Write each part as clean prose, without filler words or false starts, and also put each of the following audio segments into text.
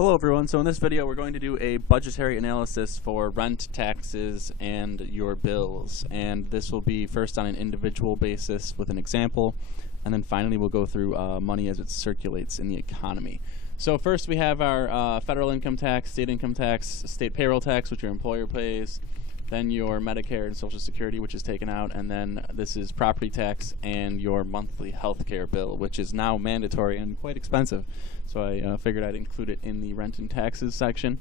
Hello everyone, so in this video we're going to do a budgetary analysis for rent, taxes, and your bills. And this will be first on an individual basis with an example, and then finally we'll go through money as it circulates in the economy. So first we have our federal income tax, state payroll tax, which your employer pays, then your Medicare and Social Security, which is taken out, and then this is property tax and your monthly health care bill, which is now mandatory and quite expensive. So I figured I'd include it in the rent and taxes section.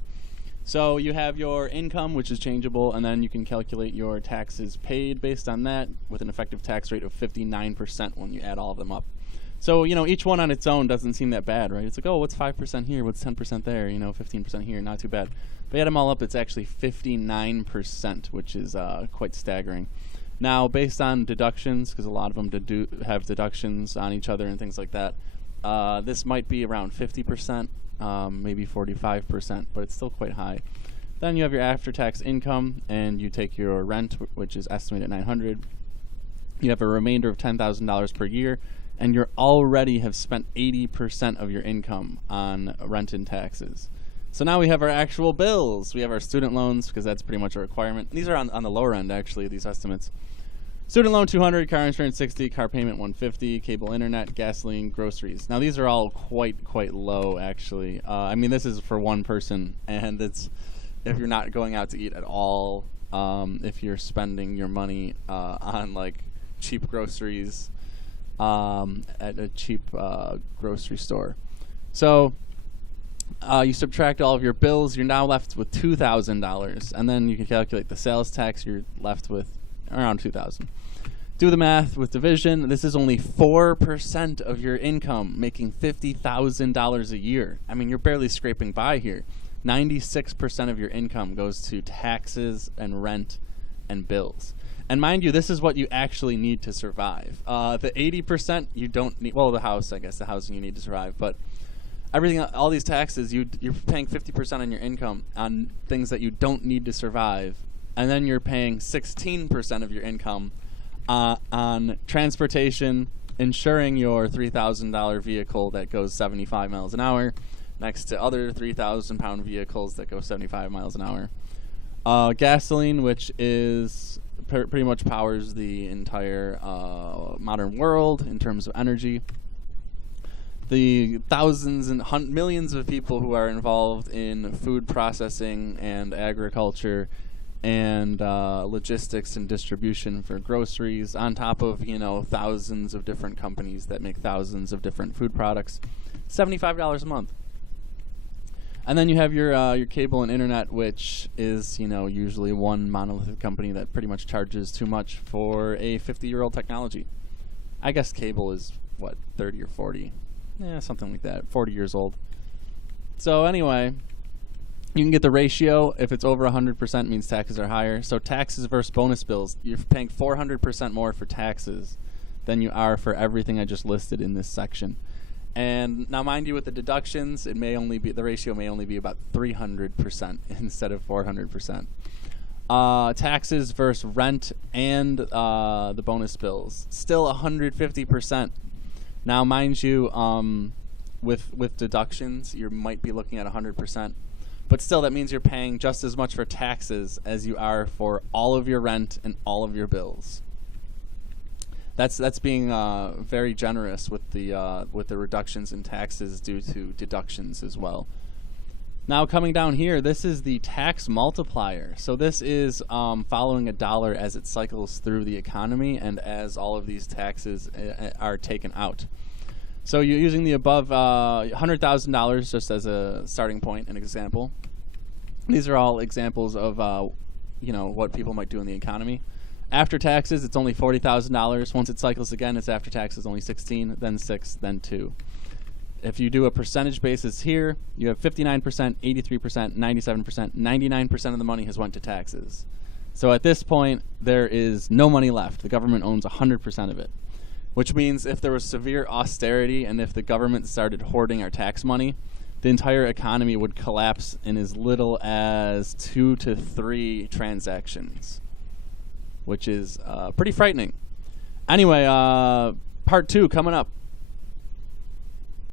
So you have your income, which is changeable, and then you can calculate your taxes paid based on that with an effective tax rate of 59% when you add all of them up. So, you know, each one on its own doesn't seem that bad, right? It's like, oh, what's 5% here? What's 10% there? You know, 15% here, not too bad. But add them all up, it's actually 59%, which is quite staggering. Now, based on deductions, because a lot of them have deductions on each other and things like that, this might be around 50%, maybe 45%, but it's still quite high. Then you have your after-tax income, and you take your rent, which is estimated at $900. You have a remainder of $10,000 per year, and you already have spent 80% of your income on rent and taxes. So now we have our actual bills. We have our student loans, because that's pretty much a requirement. These are on the lower end, actually, these estimates. Student loan $200, car insurance $60, car payment $150, cable internet, gasoline, groceries. Now these are all quite low, actually. I mean, this is for one person, and it's if you're not going out to eat at all, if you're spending your money on like cheap groceries at a cheap grocery store. So you subtract all of your bills, you're now left with $2,000, and then you can calculate the sales tax, you're left with around $2,000. Do the math with division. This is only 4% of your income, making $50,000 a year. I mean, you're barely scraping by here. 96% of your income goes to taxes and rent and bills. And mind you, this is what you actually need to survive. The 80% you don't need, well, the house, I guess, the housing you need to survive, but everything, all these taxes, you're paying 50% on your income on things that you don't need to survive, and then you're paying 16% of your income on transportation, insuring your $3,000 vehicle that goes 75 miles an hour, next to other 3,000-pound vehicles that go 75 miles an hour. Gasoline, which is pretty much powers the entire modern world in terms of energy. The thousands and millions of people who are involved in food processing and agriculture and logistics and distribution for groceries, on top of, you know, thousands of different companies that make thousands of different food products. $75 a month. And then you have your cable and internet, which is, you know, usually one monolithic company that pretty much charges too much for a 50-year-old technology. I guess cable is, what, 30 or 40? Yeah, something like that, 40 years old. So anyway, you can get the ratio. If it's over 100%, means taxes are higher. So taxes versus bonus bills, you're paying 400% more for taxes than you are for everything I just listed in this section. And now, mind you, with the deductions, it may only be, the ratio may only be about 300% instead of 400%. Taxes versus rent and the bonus bills, still 150%. Now, mind you, with deductions, you might be looking at 100%. But still, that means you're paying just as much for taxes as you are for all of your rent and all of your bills. That's being very generous with the reductions in taxes due to deductions as well. Now, coming down here, this is the tax multiplier. So this is following a dollar as it cycles through the economy and as all of these taxes are taken out. So you're using the above $100,000 just as a starting point, an example. These are all examples of you know, what people might do in the economy. After taxes, it's only $40,000. Once it cycles again, it's after taxes only 16, then 6, then 2. If you do a percentage basis here, you have 59%, 83%, 97%, 99% of the money has went to taxes. So at this point, there is no money left. The government owns 100% of it, which means if there was severe austerity and if the government started hoarding our tax money, the entire economy would collapse in as little as 2 to 3 transactions, which is pretty frightening. Anyway, part 2 coming up.